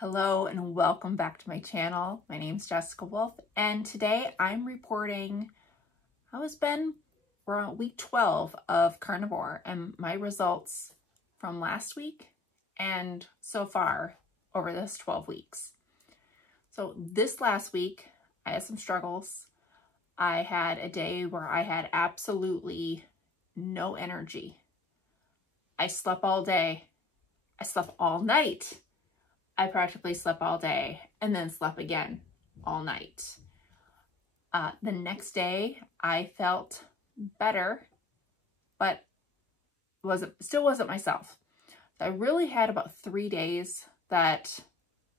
Hello and welcome back to my channel. My name is Jessica Wolf, and today I'm reporting how it's been. We're on week 12 of Carnivore and my results from last week and so far over this 12 weeks. So this last week I had some struggles. I had a day where I had absolutely no energy. I slept all day. I slept all night. I practically slept all day and then slept again all night. The next day I felt better, but still wasn't myself. So I really had about 3 days that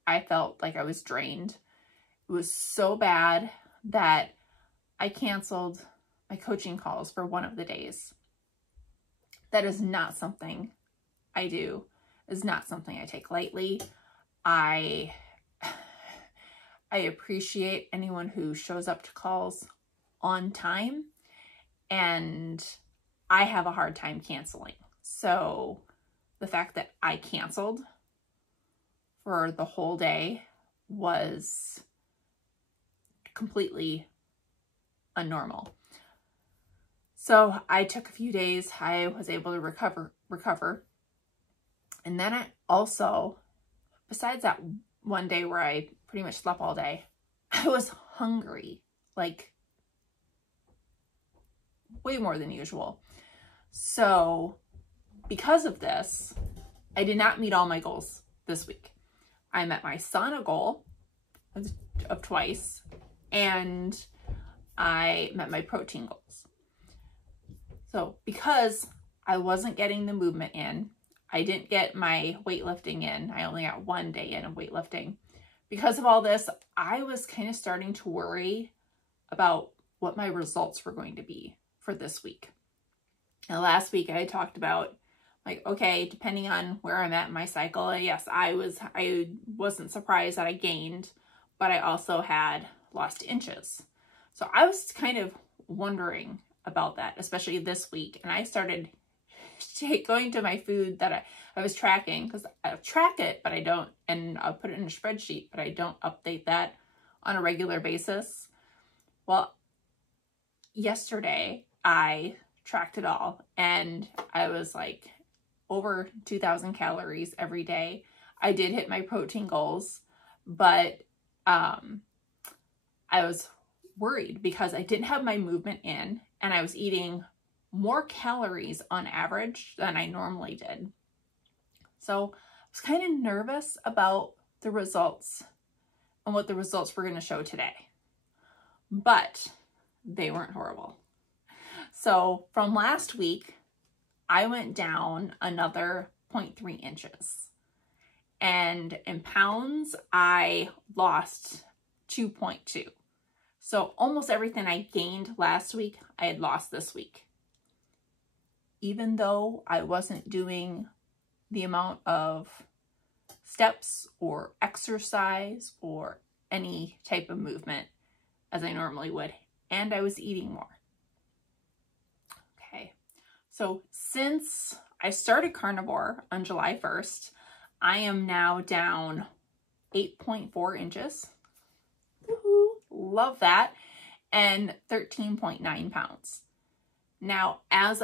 I felt like I was drained. It was so bad that I canceled my coaching calls for one of the days. That is not something I do. It's not something I take lightly. I appreciate anyone who shows up to calls on time, and I have a hard time canceling. So the fact that I canceled for the whole day was completely unnormal. So I took a few days. I was able to recover. And then I also, besides that one day where I pretty much slept all day, I was hungry, like way more than usual. So because of this, I did not meet all my goals this week. I met my sauna goal of twice, and I met my protein goals. So because I wasn't getting the movement in, I didn't get my weightlifting in. I only got one day in of weightlifting. Because of all this, I was kind of starting to worry about what my results were going to be for this week. Now, last week I talked about, like, okay, depending on where I'm at in my cycle, yes, I wasn't surprised that I gained, but I also had lost inches. So I was kind of wondering about that, especially this week. And I started going to my food that I was tracking, because I track it, but I don't, and I'll put it in a spreadsheet, but I don't update that on a regular basis. Well, yesterday I tracked it all, and I was like over 2,000 calories every day. I did hit my protein goals, but I was worried because I didn't have my movement in, and I was eating more calories on average than I normally did. So I was kind of nervous about the results and what the results were going to show today, but they weren't horrible. So from last week, I went down another 0.3 inches, and in pounds, I lost 2.2. So almost everything I gained last week, I had lost this week. Even though I wasn't doing the amount of steps or exercise or any type of movement as I normally would, and I was eating more. Okay, so since I started Carnivore on July 1st, I am now down 8.4 inches. Woohoo! Love that. And 13.9 pounds. Now, as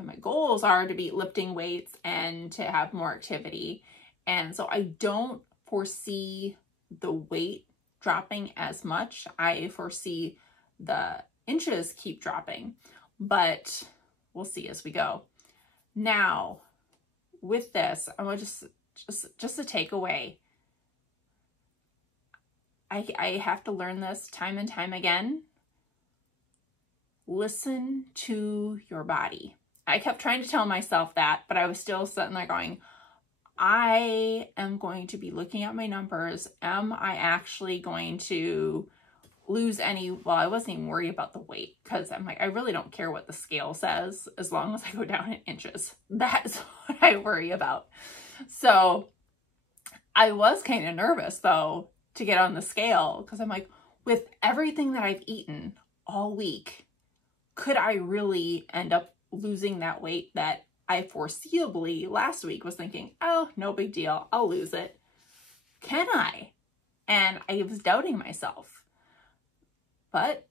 my goals are to be lifting weights and to have more activity. And so I don't foresee the weight dropping as much. I foresee the inches keep dropping, but we'll see as we go. Now, with this, I want just a takeaway. I have to learn this time and time again. Listen to your body. I kept trying to tell myself that, but I was still sitting there going, I am going to be looking at my numbers. Am I actually going to lose any? Well, I wasn't even worried about the weight, because I'm like, I really don't care what the scale says as long as I go down in inches. That's what I worry about. So I was kind of nervous though to get on the scale, because I'm like, with everything that I've eaten all week, could I really end up losing that weight that I foreseeably last week was thinking, oh, no big deal, I'll lose it. Can I? And I was doubting myself. But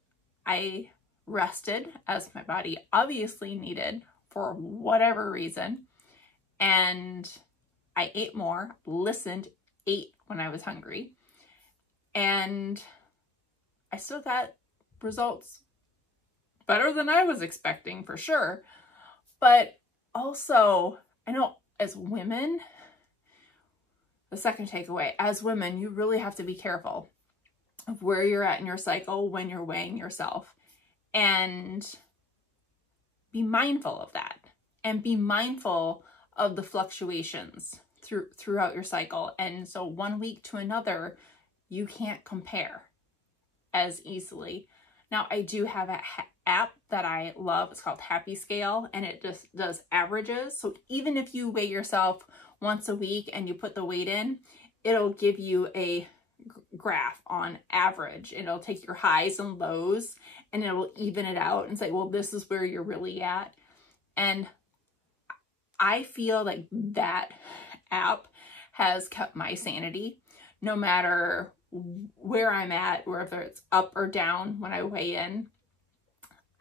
I rested, as my body obviously needed for whatever reason. And I ate more, listened, ate when I was hungry. And I still got results better than I was expecting, for sure. But also, I know as women, the second takeaway, as women, you really have to be careful of where you're at in your cycle when you're weighing yourself, and be mindful of that, and be mindful of the fluctuations throughout your cycle. And so one week to another, you can't compare as easily. Now, I do have an app that I love. It's called Happy Scale, and it just does averages. So even if you weigh yourself once a week and you put the weight in, it'll give you a graph on average. It'll take your highs and lows and it'll even it out and say, well, this is where you're really at. And I feel like that app has kept my sanity, no matter where I'm at, whether it's up or down when I weigh in.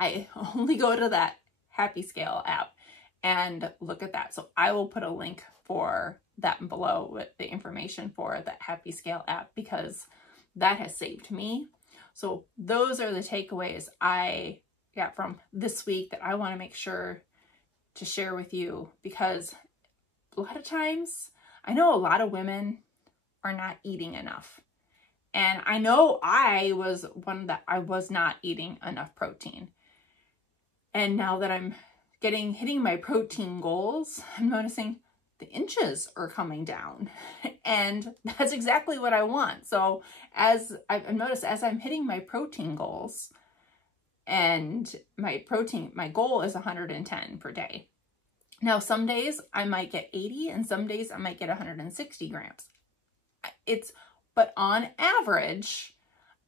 I only go to that Happy Scale app and look at that. So I will put a link for that below with the information for that Happy Scale app, because that has saved me. So those are the takeaways I got from this week that I want to make sure to share with you, because a lot of times I know a lot of women are not eating enough. And I know I was one that I was not eating enough protein. And now that I'm hitting my protein goals, I'm noticing the inches are coming down, and that's exactly what I want. So as I've noticed, as I'm hitting my protein goals, and my goal is 110 per day. Now, some days I might get 80 and some days I might get 160 grams. But on average,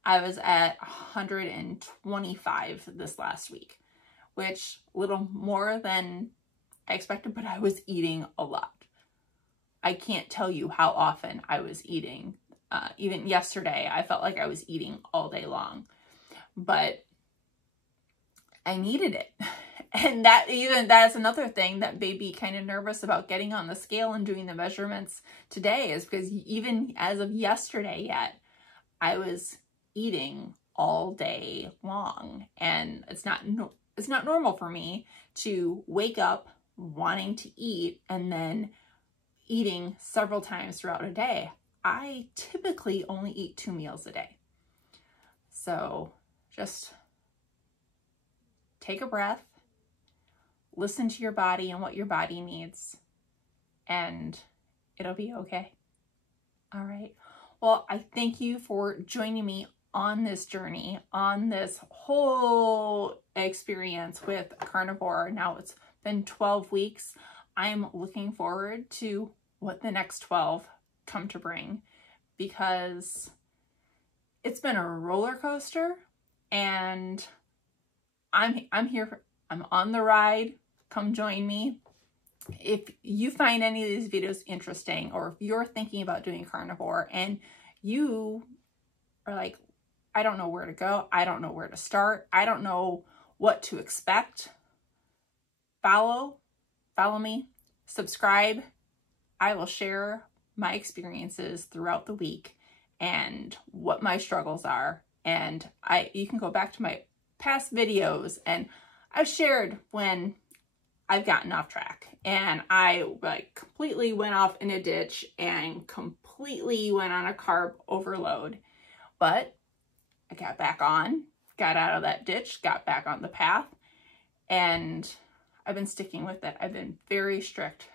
I was at 125 this last week, which a little more than I expected, but I was eating a lot. I can't tell you how often I was eating. Even yesterday, I felt like I was eating all day long, but I needed it. And that's another thing that made me kind of nervous about getting on the scale and doing the measurements today, is because even as of yesterday yet, I was eating all day long. And it's not normal for me to wake up wanting to eat and then eating several times throughout a day. I typically only eat 2 meals a day. So just take a breath, listen to your body and what your body needs, and it'll be okay. All right. Well, I thank you for joining me on this journey, on this whole experience with Carnivore. Now it's been 12 weeks. I'm looking forward to what the next 12 come to bring, because it's been a roller coaster, and I'm here. I'm on the ride. Come join me. If you find any of these videos interesting, or if you're thinking about doing Carnivore and you are like, I don't know where to go, I don't know where to start, I don't know what to expect, follow me, subscribe. I will share my experiences throughout the week and what my struggles are. And you can go back to my past videos, and I've shared when I've gotten off track and I completely went off in a ditch and completely went on a carb overload. But I got back on, got out of that ditch, got back on the path, and I've been sticking with it. I've been very strict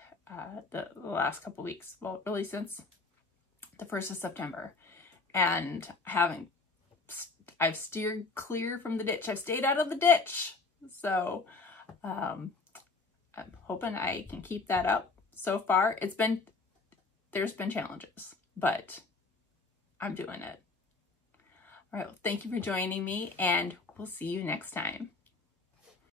the last couple weeks, well, really since the 1st of September, and I've steered clear from the ditch. I've stayed out of the ditch. So I'm hoping I can keep that up. So far, there's been challenges, but I'm doing it. All right, well, thank you for joining me, and we'll see you next time.